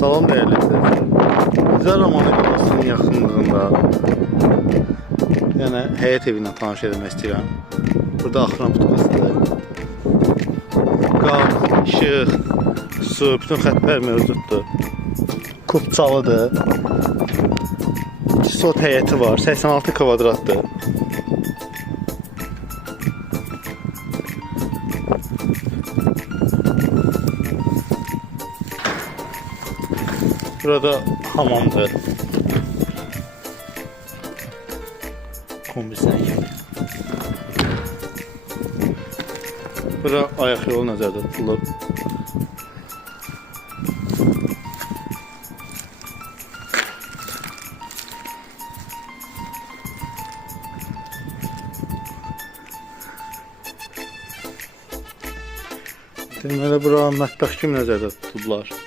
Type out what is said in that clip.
Salam dəyərli izləyicilər. Güzel Romanı qalasının yaxınlığında, yəni həyət evindən tanış etmək istəyirəm. Burada axıran putukasıdır. Qaz, işıq, su, bütün xətlər mövcuddur. Kupçalıdır. Sot həyəti var, 86 kvadratdır. Burada hamamdır. Kombinasyon kimi. Bura ayaq yolu nəzərdə tutulur. Deməli bura mətbəx kimi nəzərdə tutulublar.